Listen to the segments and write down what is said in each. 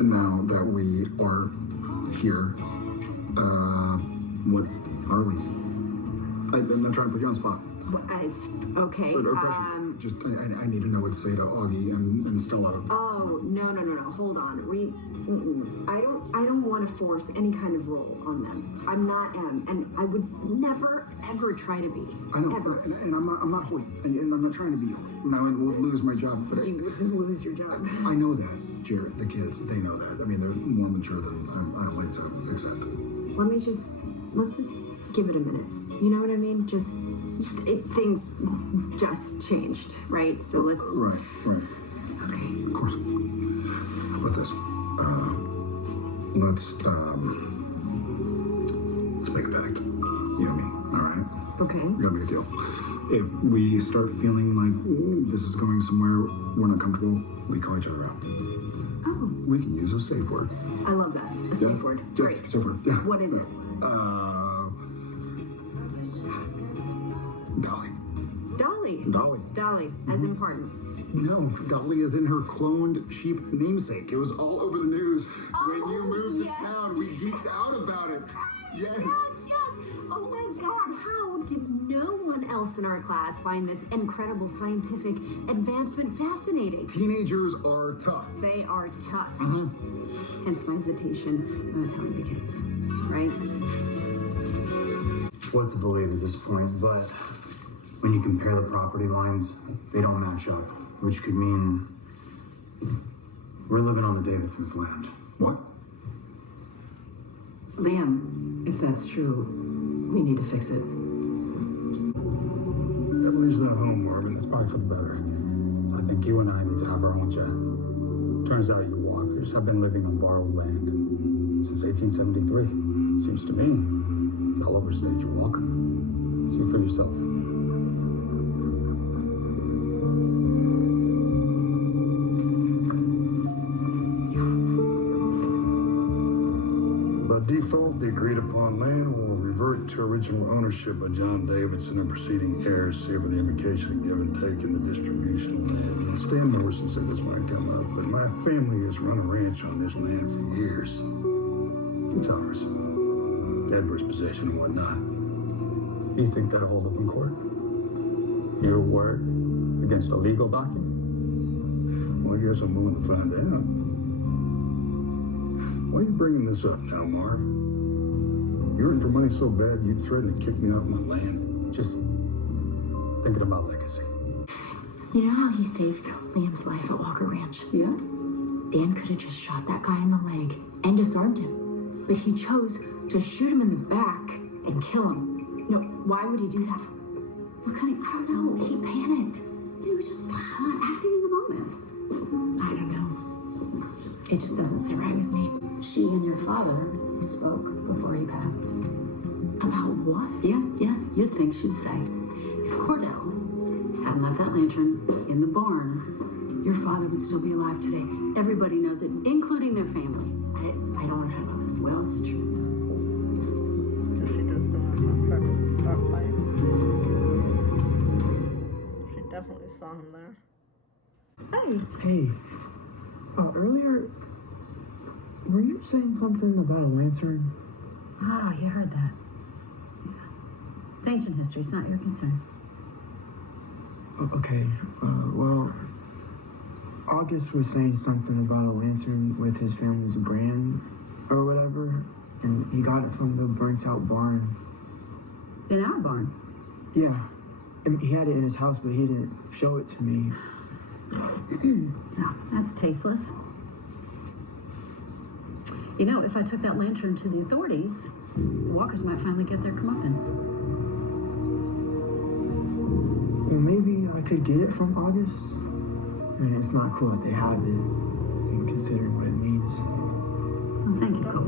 now that we are here, what are we? I'm not trying to put you on the spot. Okay. Or pressure. Just, I need to know what to say to Augie and Stella. Oh, no. Hold on. I don't want to force any kind of role on them. I'm not M, and I would never, ever try to be. I know, ever. And I'm not Hoyt, and I'm not trying to be Hoyt. Now I will lose my job, but you would lose your job. I know that, Jared. The kids, they know that. I mean, they're more mature than I don't like to accept. Let's just give it a minute. You know what I mean? Things just changed, right? So let's... Right. Okay. Of course. How about this? Let's make a pact. You and me, all right? Okay. We gotta make a deal. If we start feeling like this is going somewhere we're not comfortable, we call each other out. Oh. We can use a safe word. I love that. A safe word. Yeah, Great. safe word. Yeah. What is it? Dolly, as in pardon. No, Dolly is in her cloned sheep namesake. It was all over the news when you moved to town. We geeked out about it. Yes. Oh my God, how did no one else in our class find this incredible scientific advancement fascinating? Teenagers are tough. They are tough. Mm-hmm. Hence my hesitation telling the kids, right? What to believe at this point, but when you compare the property lines, they don't match up, which could mean we're living on the Davidsons' land. What? Liam, if that's true, we need to fix it. Emily's not home, Marvin. It's probably for the better. I think you and I need to have our own chat. Turns out you Walkers have been living on borrowed land since 1873. Seems to me, y'all overstayed your welcome. See for yourself. Default, the agreed upon land will revert to original ownership by John Davidson and preceding heirs, save for the invocation of give and take in the distribution of land. Stan Morrison said this might come up, but my family has run a ranch on this land for years. It's ours. Adverse possession and whatnot. You think that'll hold up in court? Your word against a legal document? Well, I guess I'm willing to find out. Why are you bringing this up now, Marv? You're in for money so bad you'd threaten to kick me off my land. Just thinking about legacy. You know how he saved Liam's life at Walker Ranch? Yeah? Dan could have just shot that guy in the leg and disarmed him. But he chose to shoot him in the back and kill him. No, why would he do that? What kind of, I don't know, he panicked. He was just acting in the moment. I don't know. It just doesn't sit right with me. She and your father spoke before he passed. About what? Yeah, you'd think she'd say. If Cordell hadn't left that lantern in the barn, your father would still be alive today. Everybody knows it, including their family. I don't want to talk about this. Well, it's the truth. So she just wants on purpose to start fights. She definitely saw him there. Hey. Earlier, were you saying something about a lantern? Oh, you heard that. Yeah. It's ancient history. It's not your concern. Okay. Well, August was saying something about a lantern with his family's brand or whatever, and he got it from the burnt out barn. In our barn? Yeah. And he had it in his house, but he didn't show it to me. No, that's tasteless. You know, if I took that lantern to the authorities, the Walkers might finally get their comeuppance. Well, maybe I could get it from August. I mean, it's not cool that they have it, and considering what it means. Well, thank you, Cole.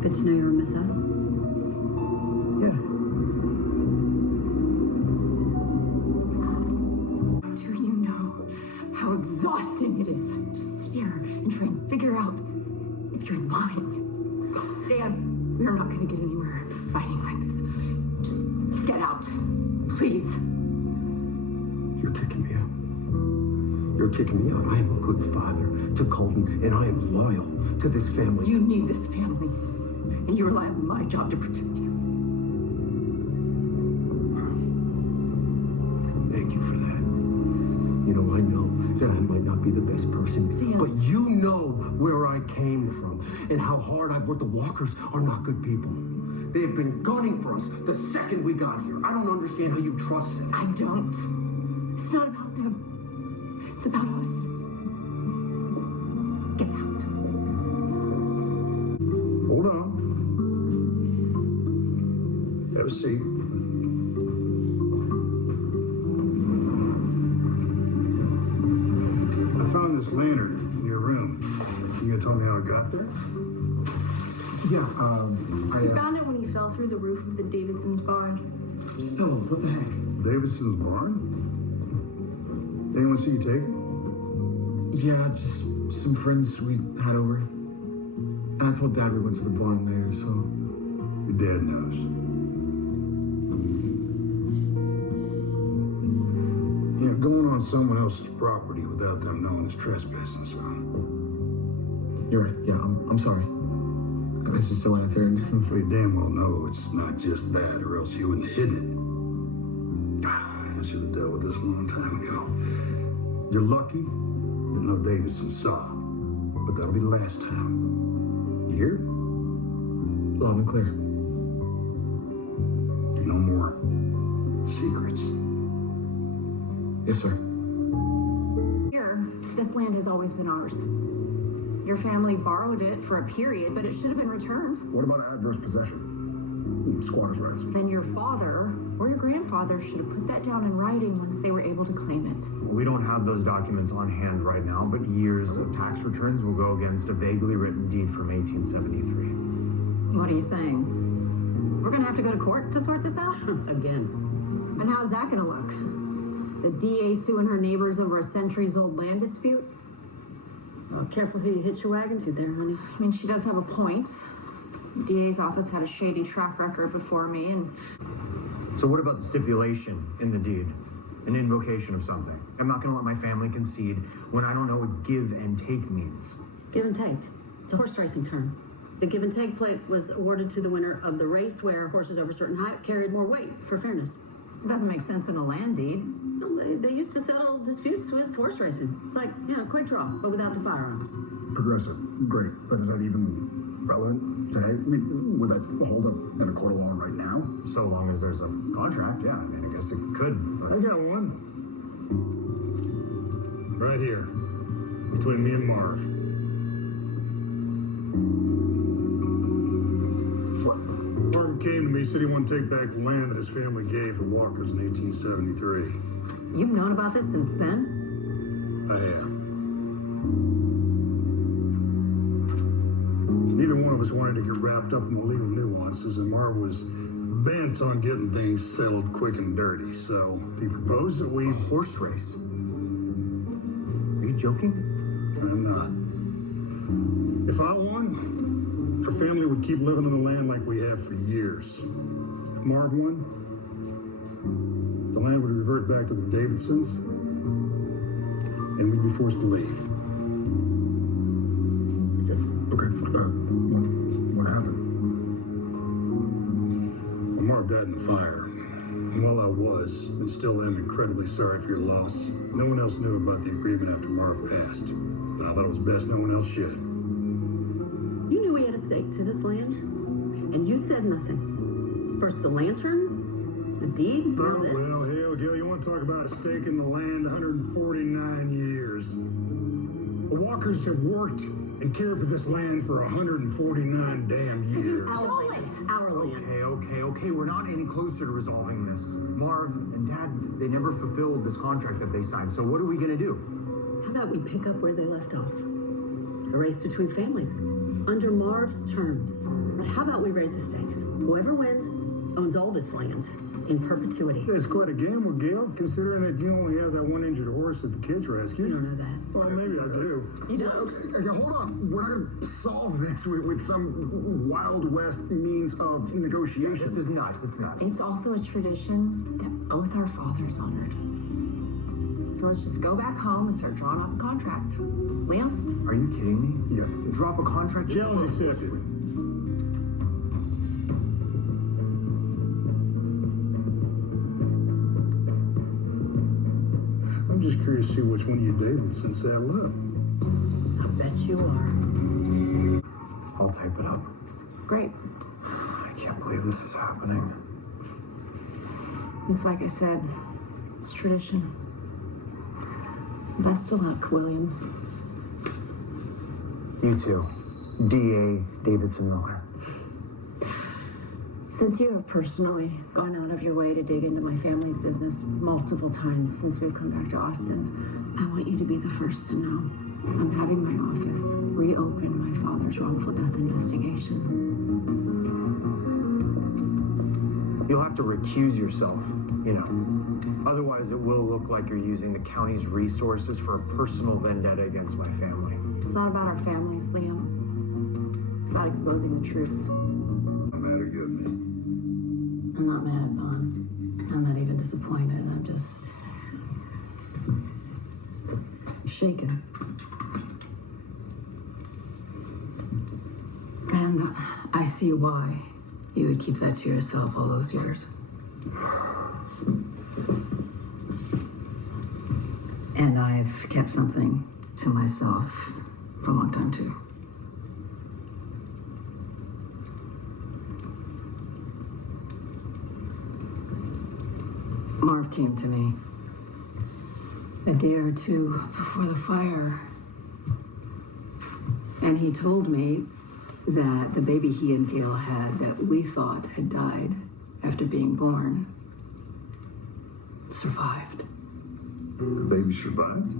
Good to know you were Miss Adam. Yeah. Do you know how exhausting it is to sit here and try and figure out if you're lying? Dan, we're not going to get anywhere fighting like this. Just get out, please. You're kicking me out. You're kicking me out. I am a good father to Colton, and I am loyal to this family. You need this family, and you rely on my job to protect you. Thank you for that. You know, I know that I might not be the best person, Dan. but you know where I came from and how hard I've worked. The Walkers are not good people. They have been gunning for us the second we got here. I don't understand how you trust them. I don't. It's not about them. It's about us. Get out. Hold on. Have a seat. I found this lantern in your room. You gonna tell me how it got there? Yeah, He found it when he fell through the roof of the Davidson's barn. Stella, what the heck? Davidson's barn? Anyone see you take it? Yeah, just some friends we had over. And I told Dad we went to the barn later, so. Your dad knows. Yeah, going on someone else's property without them knowing is trespassing, son. You're right, yeah, I'm sorry. It's just a lantern. We damn well know it's not just that, or else you wouldn't have hidden it. I should have dealt with this a long time ago. You're lucky that no Davidson saw, but that'll be the last time. You hear? Loud and clear. No more secrets. Yes, sir. Here, this land has always been ours. Your family borrowed it for a period, but it should have been returned. What about adverse possession? Squatters' rights. Then your father or your grandfather should have put that down in writing once they were able to claim it. We don't have those documents on hand right now, but years of tax returns will go against a vaguely written deed from 1873. What are you saying? We're gonna have to go to court to sort this out? Again. And how's that gonna look? The DA suing her neighbors over a centuries-old land dispute? Oh, careful who you hitch your wagon to there, honey. I mean, she does have a point. The DA's office had a shady track record before me, and So what about the stipulation in the deed? An invocation of something. I'm not going to let my family concede when I don't know what give and take means. Give and take. It's a horse racing term. The give and take plate was awarded to the winner of the race where horses over a certain height carried more weight for fairness. It doesn't make sense in a land deed. No, they used to settle disputes with horse racing. It's like, quick draw, but without the firearms. Progressive, great, but is that even relevant today? I mean, would that hold up in a court of law right now? So long as there's a contract, yeah. I mean, I guess it could. But... I got one. Right here. Between me and Marv. What? Marv came to me, said he wanted to take back the land that his family gave the Walkers in 1873. You've known about this since then? I have. Neither one of us wanted to get wrapped up in the legal nuances, and Marv was bent on getting things settled quick and dirty, so he proposed that we... A horse race? Are you joking? I'm not. If I won, our family would keep living on the land like we have for years. If Marv won, the land would revert back to the Davidsons, and we'd be forced to leave. Okay, what happened? Well, Marv died in the fire. And while I was, and still am, incredibly sorry for your loss, no one else knew about the agreement after Marv passed. And I thought it was best no one else should. You knew we had a stake to this land, and you said nothing. First the lantern, the deed, now this. Well, hell, Gil, you want to talk about a stake in the land 149 years. The Walkers have worked and cared for this land for 149 damn years. Our land. Our land. Okay. We're not any closer to resolving this. Marv and Dad, they never fulfilled this contract that they signed, so what are we gonna do? How about we pick up where they left off? A race between families, under Marv's terms. But how about we raise the stakes? Whoever wins owns all this land in perpetuity. It's quite a gamble, Gail, considering that you only have that one injured horse that the kids rescued. You don't know that. Well, maybe I do. You don't? Okay, hold on. We're not going to solve this with some Wild West means of negotiation. This is nuts. It's nuts. it's also a tradition that both our fathers honored. So let's just go back home and start drawing up a contract. Liam? Are you kidding me? Yeah, drop a contract. Challenge accepted. I'm just curious to see which one of you Davidson saddle up. I bet you are. I'll type it up. Great. I can't believe this is happening. It's like I said, it's tradition. Best of luck, William. You too. D.A. Davidson Miller. Since you have personally gone out of your way to dig into my family's business multiple times since we've come back to Austin, I want you to be the first to know. I'm having my office reopen my father's wrongful death investigation. You'll have to recuse yourself, you know. Otherwise, it will look like you're using the county's resources for a personal vendetta against my family. It's not about our families, Liam. It's about exposing the truth. I'm mad or good. I'm not mad, Vaughn. I'm not even disappointed. I'm just shaken. And I see why you would keep that to yourself all those years. And I've kept something to myself for a long time, too. Marv came to me a day or two before the fire, and he told me that the baby he and Gail had that we thought had died after being born survived. The baby survived?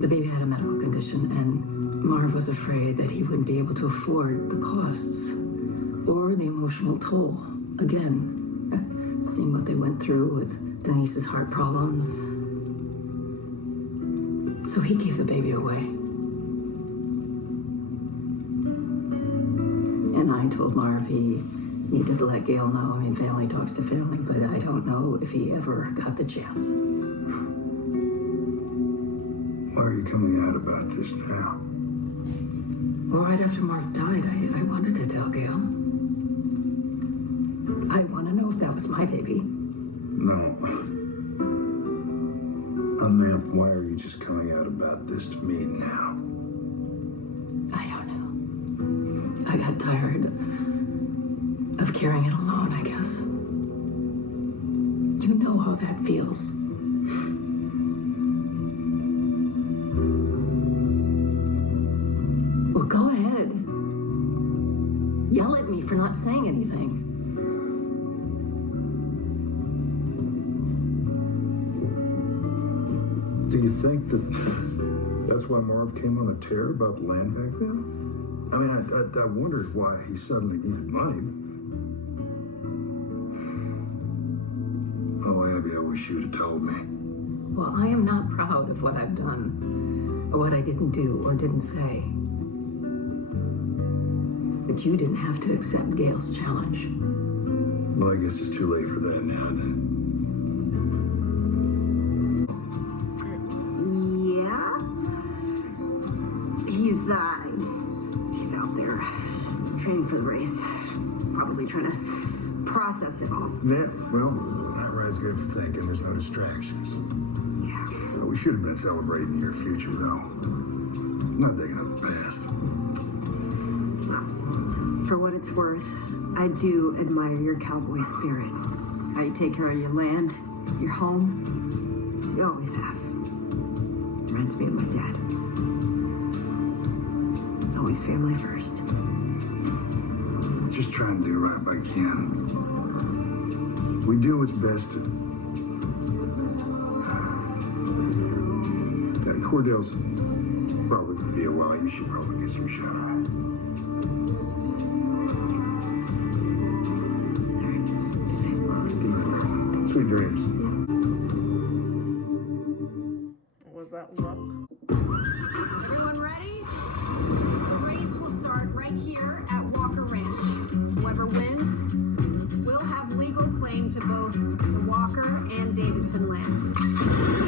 The baby had a medical condition, and Marv was afraid that he wouldn't be able to afford the costs or the emotional toll. Again, seeing what they went through with Denise's heart problems. So he gave the baby away. And I told Marv he needed to let Gail know. I mean, family talks to family, but I don't know if he ever got the chance. Why are you coming out about this now? Well, right after Marv died, I wanted to tell Gail. I want to know if that was my baby. No. Unmap, why are you just coming out about this to me now? I don't know. I got tired of carrying it alone, I guess. You know how that feels. Well, go ahead. Yell at me for not saying anything. Do you think that that's why Marv came on a tear about the land back then? I mean, I wondered why he suddenly needed money. Oh, Abby, I wish you'd have told me. Well, I am not proud of what I've done, or what I didn't do or didn't say. But you didn't have to accept Gail's challenge. Well, I guess it's too late for that now, then. He's out there training for the race. Probably trying to process it all. Yeah, well, that ride's good for thinking. There's no distractions. Yeah. Well, we should have been celebrating your future, though. Not digging up the past. For what it's worth, I do admire your cowboy spirit. How you take care of your land, your home. You always have. Reminds me of my dad. Always family first. Just trying to do right by Ken. We do what's best to... Cordell's probably going to be a while. You should probably get some shower. Sweet dreams. Was that luck? Everyone ready? The race will start right here at Walker Ranch. Whoever wins will have legal claim to both the Walker and Dan Davidson land.